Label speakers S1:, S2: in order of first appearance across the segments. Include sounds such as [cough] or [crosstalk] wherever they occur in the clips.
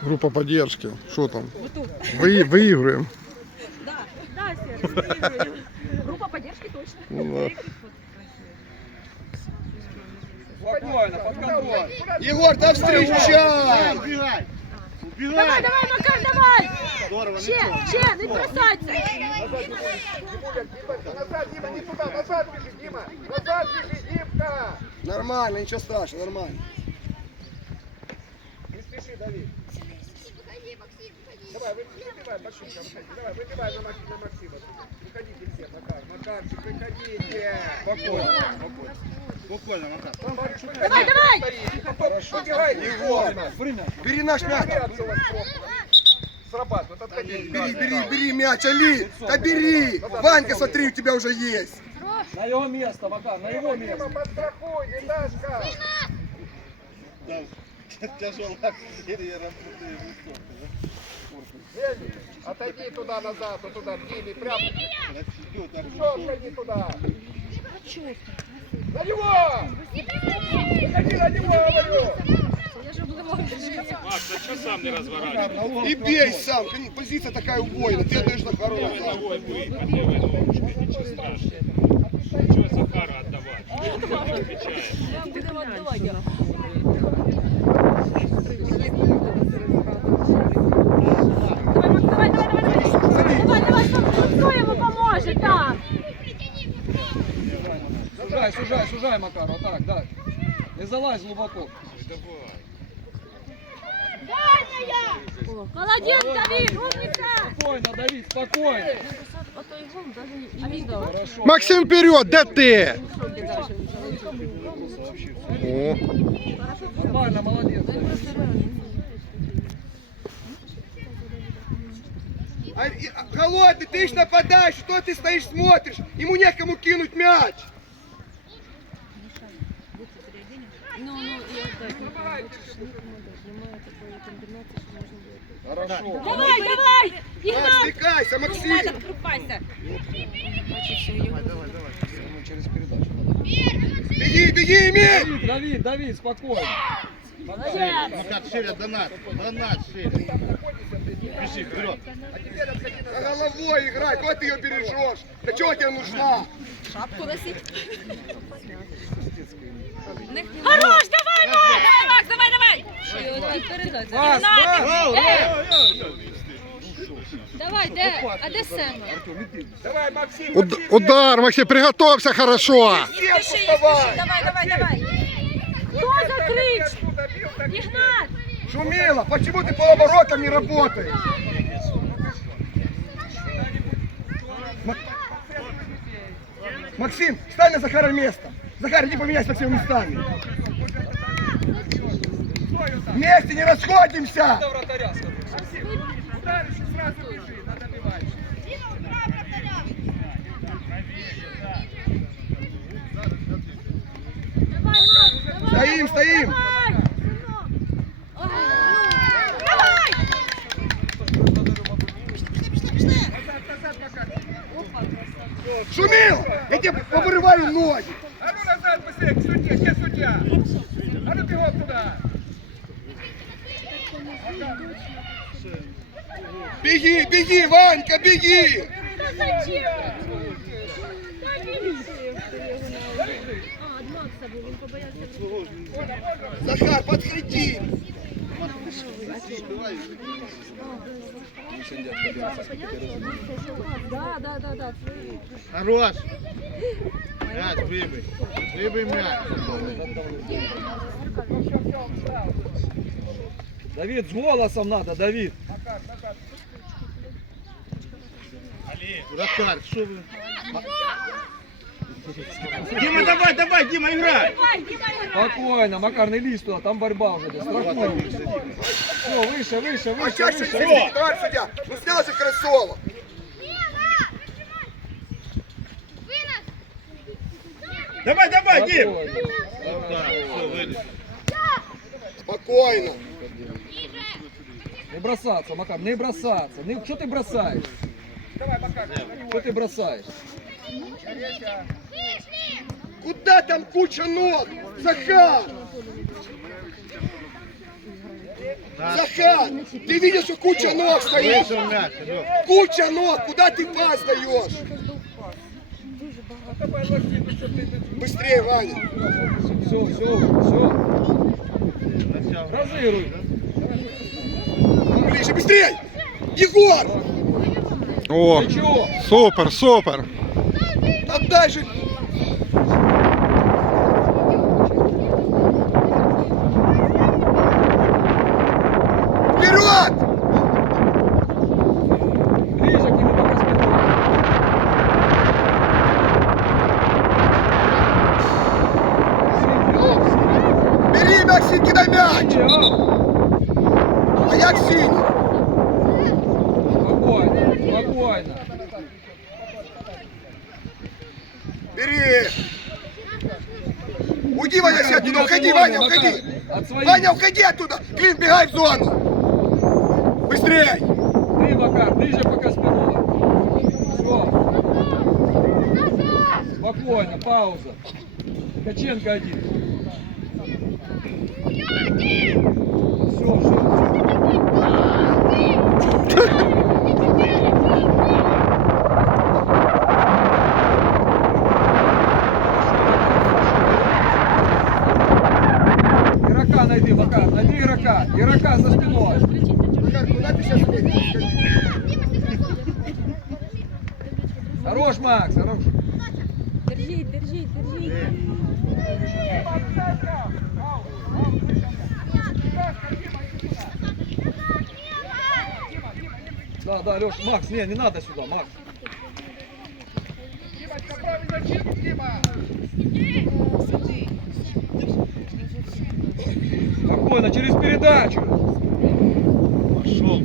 S1: Группа поддержки. Что там? Вы, выигрываем.
S2: Да, выиграем. Группа поддержки точно.
S1: Ну.
S3: Спокойно, под контроль.
S1: Егор, да встречай!
S4: Убегай.
S2: Давай,
S4: Убегай.
S2: давай, Макар, давай!
S4: Здорово, ничего.
S2: ще, не!
S5: Димуля, Дима, назад, Дима, не туда, назад бежи, Дима. Назад бежи, Димка.
S3: Нормально, ничего страшного, нормально.
S5: Не спеши, Давид. Давай, вы, выбивай, Максимка, выходи. Давай, выбивай на, Мак- на Максима. Выходите все, Макар. Макарчик, выходите.
S4: Спокойно, спокойно. Спокойно, Макар.
S2: Давай, давай!
S5: Хорошо. Убегай,
S3: Егор, бери наш мяч.
S5: Срабатывает, отходи.
S3: Бери, бери, бери мяч, Али. Да бери. Ванька, смотри, у тебя уже есть.
S6: На его место, Макар, на его
S5: Дима,
S6: место.
S5: подстрахуй, Виташка.
S4: Да, [laughs] тяжело.
S5: Деми, отойди туда назад, вот туда, Диме, прям.
S4: Красиво, так
S5: Еще отходи туда. На него! Выходи на него, говорю!
S7: Макс, а что сам не разворачиваешь?
S3: И бей сам. Кон- Позиция такая убойная. Ты отдаешь на хорошую.
S7: Ногой бей, по левой ножке, ничего страшного. Чего Захару отдавать? Отвечает.
S2: Давай, давай, давай, давай! Давай, давай, хто йому поможе, так!
S6: Сужай, сужай, сужай, Макар, отак, да. Не залазь глубоко.
S2: Молодець, Давид, умниця!
S6: Спокойно, Давид, спокойно.
S1: Максим, вперед, ти? О,
S6: Нормально, молодец. Давид.
S3: А, и- а, Голодный, ты ж нападаешь, что ты стоишь, смотришь? Ему некому кинуть мяч.
S6: Хорошо.
S2: Давай, давай!
S3: Макс,
S2: Ігнат!
S3: стыкайся, Максим.
S2: Припайся!
S6: Ну, через передачу. надо.
S3: Беги, беги.
S6: Давид, Давид, Давид, спокойно.
S4: Макар, шире, донат. Донат, шире. Бежи, вперед.
S3: За головой играй, куда ты ее бережешь? Для чего тебе нужна?
S2: Шапку носить. Хорош, давай, Макс! Давай, Макс, давай, давай!
S6: Пас.
S2: Е, Давай, де? А де Сема?
S5: Давай, Максим, Максим,
S1: удар, Максим, приготовься хорошо.
S2: Давай, давай, давай! Хто закрить?
S5: Сетку добил, так и
S2: Ігнат!
S3: Шумила, почему ты полуоборотом не работаешь? Ма- Максим, встань на Захара место. Захар, иди поменяйся Максимом местами. Вместе не расходимся. Стоим, стоим.
S2: Давай! Давай!
S3: Шумил, я тебе повырываю ноги.
S5: А ну назад быстрее, к судье, где судья? А ну бегом туда.
S3: Беги, беги, Ванька, беги.
S2: Та зачем? Та ні. А, від Макса був, він побоявся.
S3: Захар, подходи.
S2: Да, да, да, да.
S4: Хорош. Мяч, выбей. Выбей мяч.
S6: Давид, с голосом надо, Давид.
S4: Вратарь, что вы? Дима, давай, давай, Дима, играй!
S6: Спокойно, Макарный лист, лезь туда, там борьба уже. Да, страхуй. Все, выше, выше, выше, выше.
S3: не ну снял же Красова.
S7: Давай, давай, Дим!
S6: Спокойно. Не бросаться, Макар, не бросаться. Не... Что ты бросаешь?
S5: Давай, Макар.
S6: Что ты бросаешь?
S3: Куда там куча ног? Захар! Захар! Ты видишь, что куча ног стоит? Куча ног! Куда ты пас даешь? Быстрее, Ваня!
S6: Все, все, все.
S4: Начав.
S6: Разыгрывай.
S3: Ближе, быстрее! Егор!
S1: О,
S6: Ничего.
S1: супер, супер.
S3: Отдай же! Вперед!
S6: Ближе к нему пока спиной.
S3: Бери, Максим, кидай мяч!
S6: А?
S3: Як синий?
S6: Спокойно, спокойно.
S3: Бери! Уйди, Ваня, сядь, не уходи, Ваня, уходи! Ваня, уходи оттуда! Клин, бегай в зону! Быстрей!
S6: Ты, Макар, ближе пока спиной. Все. Спокойно, пауза. Ткаченко один. Все, все. Игрока найди, Макар, найди игрока. Игрока за спиной.
S3: Захар, куда ты сейчас едешь?
S6: Хорош, Макс, хорош.
S2: Держи, держи, держи.
S6: Да, да, Леш, Макс, не, не надо сюда, Макс.
S5: Димочка, Дима.
S6: Спокойно, через передачу.
S4: Пошел.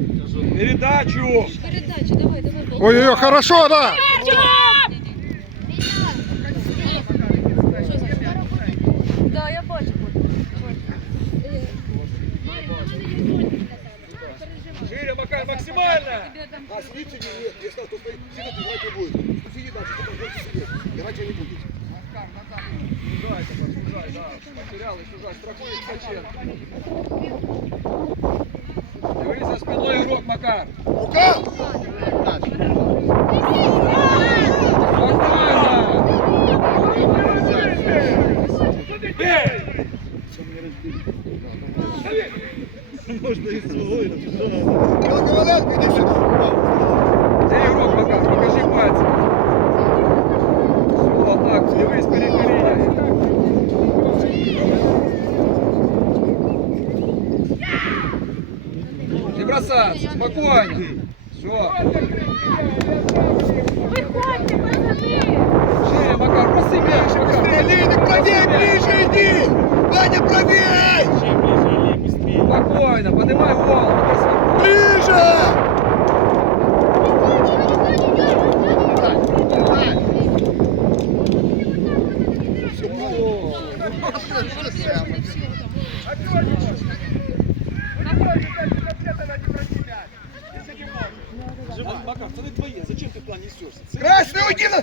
S6: Передачу.
S2: Передачу, давай, давай.
S1: Ой-ой-ой, хорошо, да.
S2: Да, я бачу.
S6: Макар, максимально.
S3: А, сидит, сидит, нет, я сказал, кто стоит, сидит, играть не будет. Кто сидит дальше, кто будет сидеть. Играть не будет.
S6: Сужай, Макар, сужай, да. Потерял и сужай. Страхует Ткаченко. Дивись за спиной игрок, Макар.
S3: Рука!
S6: Спокойно.
S7: Бей!
S4: Можна і свого, і чужого.
S3: Кирилл Коваленко, иди сюда.
S6: Де ігрок, Макар? Покажи пальцем. Все, так, дивись периферія. Не бросаться, спокойно. Все.
S2: Виходьте, пацани!
S6: Шире, Макар, проси мяч, Макар.
S3: Быстрее, Линик, правее, ближе иди! Ваня, правее!
S6: Спокойно, поднимай голову.
S3: Ближе!
S6: Макар, це не твоє, зачем ти план несешся?
S3: Красный, уйди на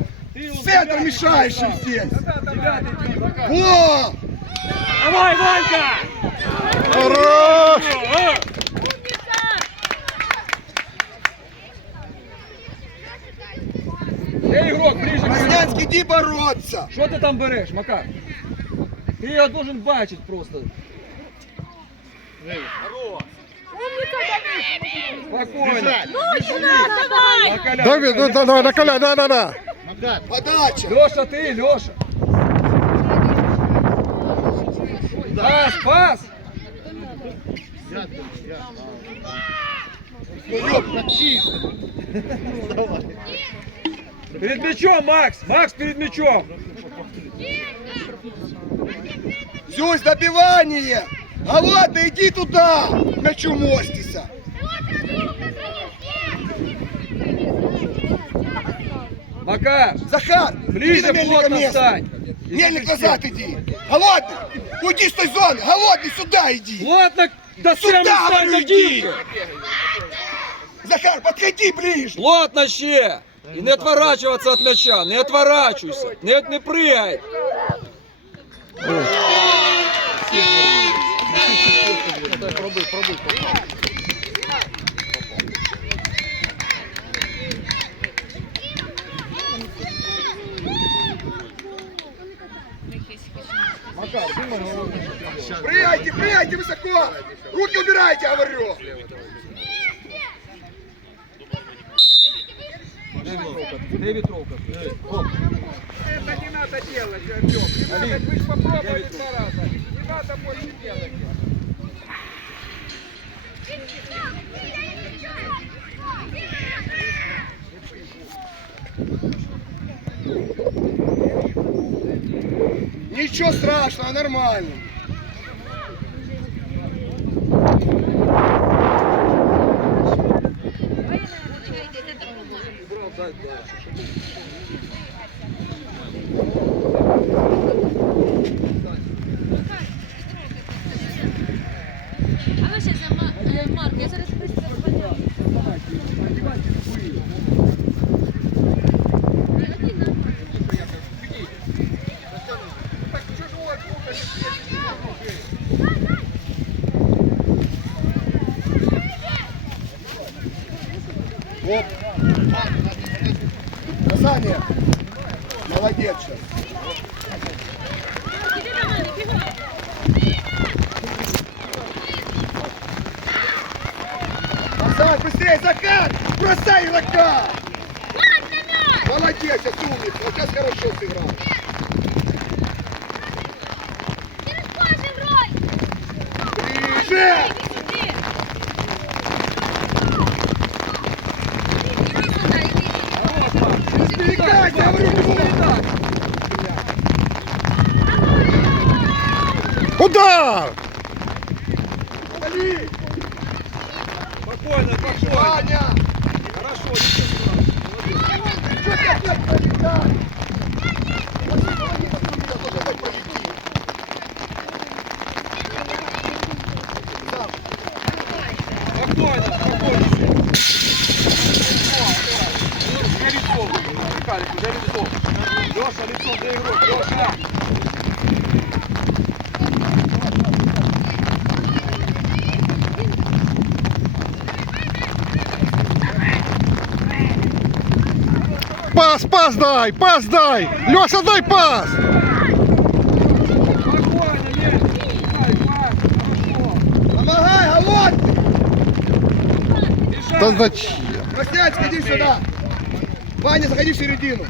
S3: центр мешающий здесь!
S6: Девятый ты, Макар.
S3: О!
S7: Давай, Ванька!
S1: Хорош.
S6: Где игрок, ближе к
S3: Краснянский, иди бороться!
S6: Що ти там береш, Макар? Ти його должен бачити просто. Спокойно.
S4: Біжать.
S2: Давай!
S6: На колян,
S1: Давид, ну, да, давай, на коля, да, да, да.
S4: Макар.
S3: Подача!
S6: Леша, ти, Леша. Пас, пас.
S4: Я тут, я. Чисто.
S6: Перед мячом, Макс. Макс перед мячом.
S3: Зюсь, добивание! Голодный, иди туда! Мячу мостися!
S6: Макар,
S3: Захар,
S6: ближе плотно встань.
S3: Мельник назад иди. Голодный. Уйди с той зоны. Голодный, сюда иди.
S6: Плотно до
S3: Сюда, говорю, иди.
S6: дівки.
S3: Захар, подходи ближе.
S6: Плотно ще. І не відворачуватися від м'яча. Не відворачуйся. Не, не пригай.
S3: Прыгайте, прыгайте высоко. Руки убирайте, говорю.
S6: Де вітровка? О,
S5: Это не надо делать, Артем. Не надо, вы же попробовали два раза. Не надо больше делать.
S3: Ничего страшного, нормально.
S2: А ну ще за Ма- е, Марк, я зараз швидко позвоню.
S3: Оп. Касание. Молодец сейчас. Назад, быстрее, Захар! Бросай игрока! Молодец, сейчас умница. Вот сейчас хорошо сыграл. Ближе! Перекать, я говорю, не буду.
S1: Удар!
S3: Вали!
S6: Спокойно, спокойно.
S3: Ваня!
S6: Хорошо, ничего
S3: опять пролетаешь? Молодец?
S6: Леша, лицо, где игрок? Леша!
S1: Пас, дай, пас дай! Леша, дай пас!
S3: Помогай, голодный!
S1: Да зачем?
S3: Костян, сходи сюда! Ваня, заходи в середину!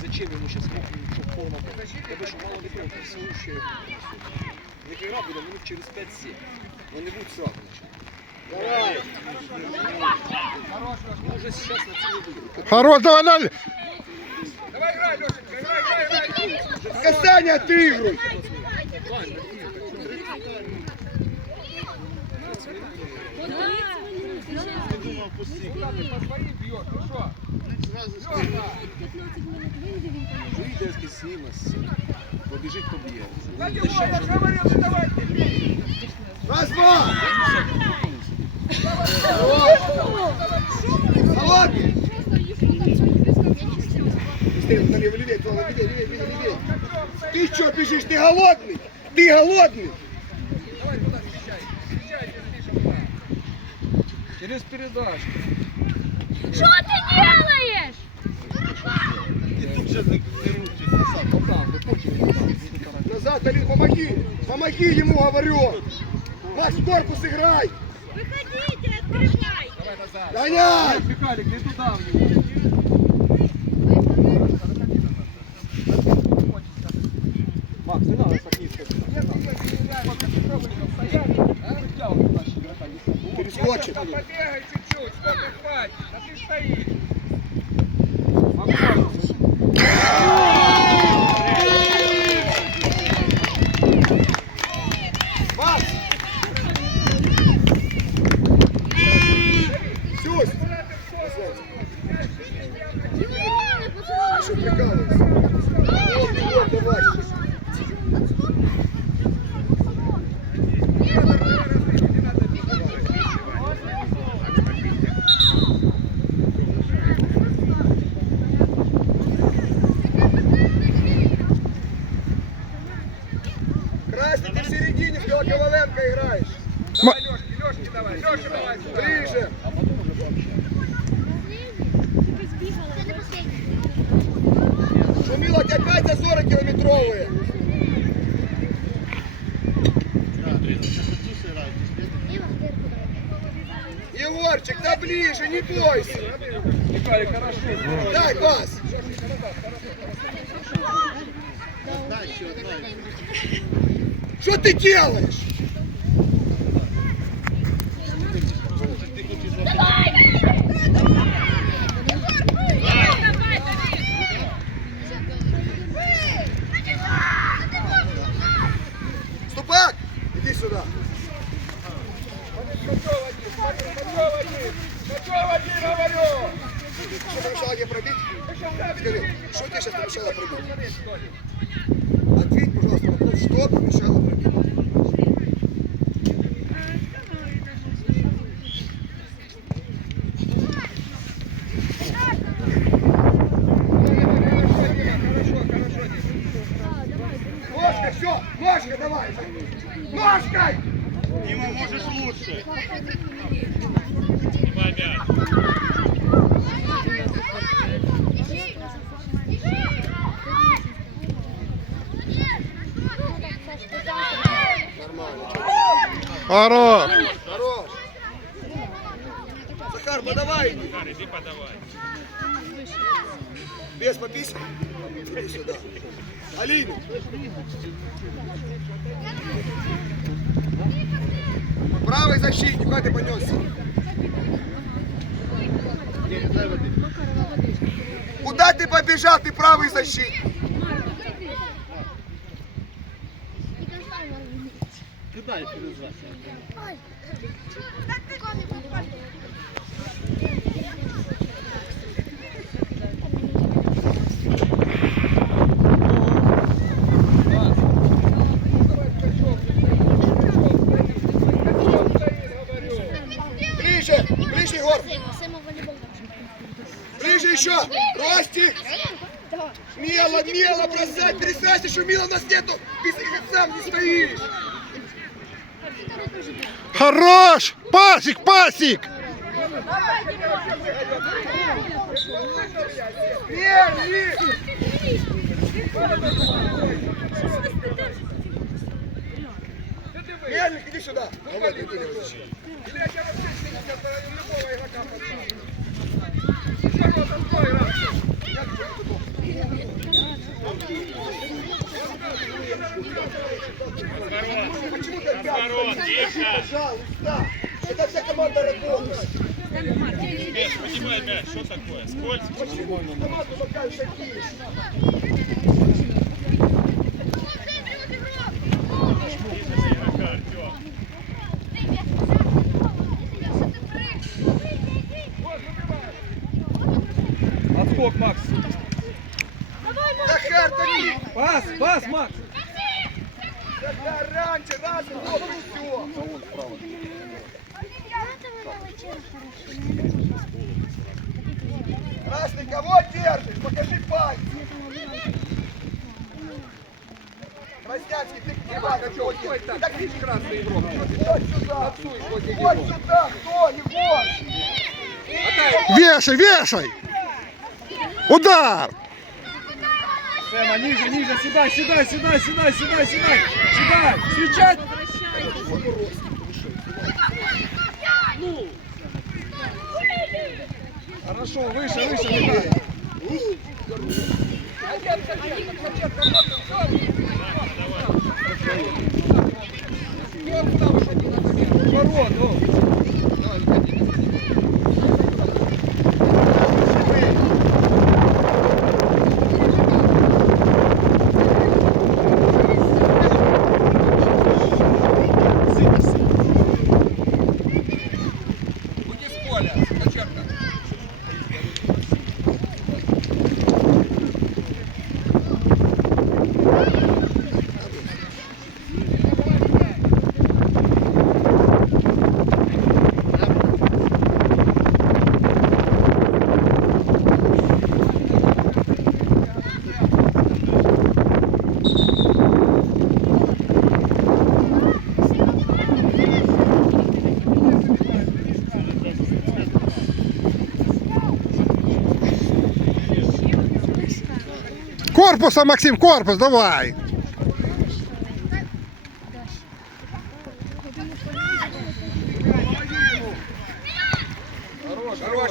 S6: Зачем ему сейчас форма? Я бы мало рисующие. Як игра буде минут через 5-7. Он не будет сразу.
S3: Давай!
S6: Мы уже сейчас на целый выигрыш.
S1: Хорош, давай, давай!
S5: Давай играй, Лешенька, играй, играй, играй.
S3: Касание
S5: бьет, ну что?
S6: Вийде з Сімас, побіжить, поб'є.
S5: Забивай, я же говорил, не давайте. бей.
S3: Раз, два! Голодный! Быстрее, налево, левее, Зола, левее, левее, левее, левее! Ты что бежишь? Ты голодный? Ты голодный?
S5: Давай туда встречай. Встречай, Миша, туда.
S6: Через передачу.
S2: Що ти делаєш?
S4: И тут же закрутит. Назад, вот
S6: там, вот тут его
S3: назад. Назад, Давид, помоги! Помоги ему, говорю! Макс, корпус играй!
S2: Выходите, открывай!
S5: Давай назад!
S3: Гоняй!
S6: Михалик, не туда в него.
S5: Макс, не
S3: надо так низко. Перескочит. Опять зазоры километровые.
S4: Да, 30 секунд сыграют.
S3: Егорчик, да ближе, не бойся. Дай пас. Что ты делаешь? 100, тому що Правый защитник, куда ты понесся? Куда ты побежал, ты правый защитник?
S4: Куда их перезвать?
S3: Ближе, ближе, Егор. Ближе еще. Ростик. Бросать, пересадь, еще мило у нас нету. Ты сам не стоишь.
S1: Хорош. Пасик, пасик.
S3: Мельник. Иди сюда. Вот, иди.
S5: Или я тебя вообще сниму, я любого игрока поставлю. Вот он твой раз.
S3: Почему ты опять?
S7: Разворот, Дима.
S3: Пожалуйста. Это вся команда работает.
S7: Мяч, поднимай мяч. Что такое? Скользко.
S3: Почему ты команду пока такие?
S7: Игрока, Артем.
S5: Отскок, Макс.
S3: Захар, тони.
S5: Пас, пас, Макс.
S3: Захар, раньше, раз, вот и все. Красный, кого держишь? Покажи пальцы. Краснянский, ты где
S5: Качок, стой так. Так видишь красный игрок.
S3: Вот сюда.
S5: Отцуй, вот не
S3: Вот
S5: его.
S3: сюда. Кто? Егор.
S1: Вешай, вешай. Удар.
S5: Сэма, ниже, ниже, сюда, сюда, сюда, сюда, сюда, сюда. Сюда. Встречать. Хорошо, выше, выше, Михаил. Ворот, ну.
S1: Корпусом, Максим, корпус, давай.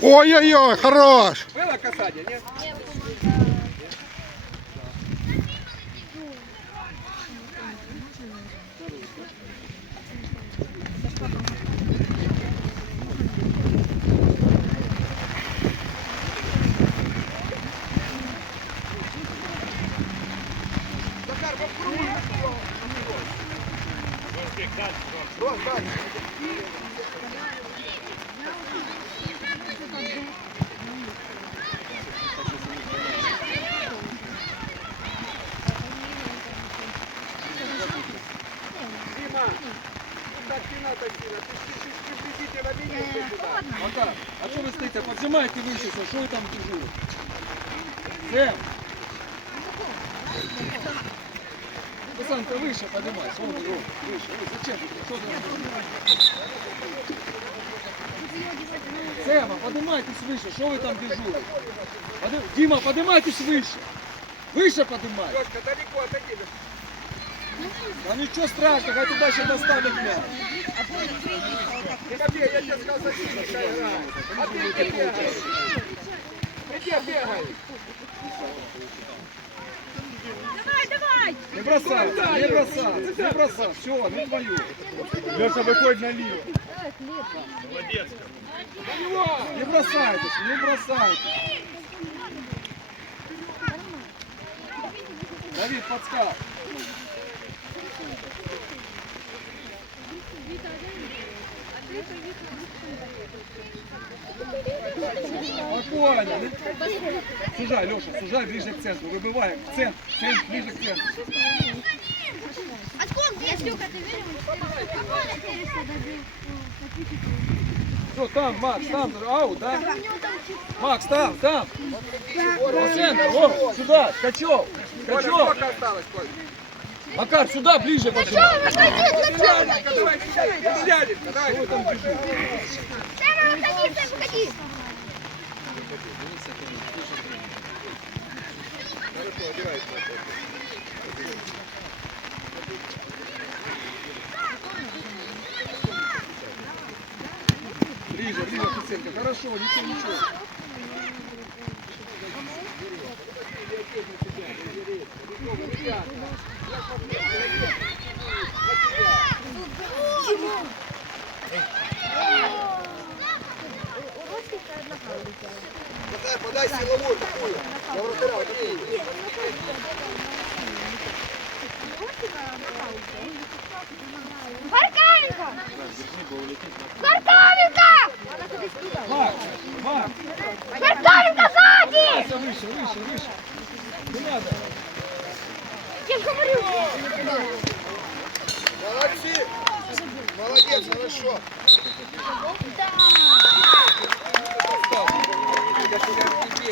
S1: Ой-ой-ой, хорош.
S5: Было касание, нет? Захар, попробуй. Рос, дальше. Дима, так не надо, Дима, ты ж- ты ж приблизительно видишь сюда.
S6: Макар, а що ви стоїте? Вище, що ви там дежурите? Сэм! Пацанка, выше поднимай, вон его, выше, выше, зачем ты? Что ты Сэма, поднимайтесь выше, что вы там дежурите? Поди- Дима, поднимайтесь выше! Выше поднимай!
S5: Лёшка, далеко отойди.
S6: Да ничего страшного, хай туда еще достанет мяч.
S5: Я тебе сказал, защитника играй. А ты где бегаешь? Ты где бегаешь?
S2: Давай, давай!
S6: Не бросаться, не бросаться, не бросаться, все, не твою.
S7: Леша, выходит на линию. Молодец.
S6: Не бросайтесь, не бросайтесь. Давид, подсказ. Спокойно. Сужай, Леша, сужай ближе к центру. Выбивай. к Центр, центр, ближе к центру.
S8: Сколько здесь, Люка, ты видишь?
S6: Все, там, Макс, там, аут, да? Макс, там, там. По центру, о, сюда,
S5: осталось, Коля?
S6: Макар, сюда, ближе поджимай.
S5: Ляненька, давай, Ляненька, давай.
S6: Там бежите?
S8: Сэм, выходи, выходи.
S6: Ближе, ближе центру. Хорошо, ничего, ничего.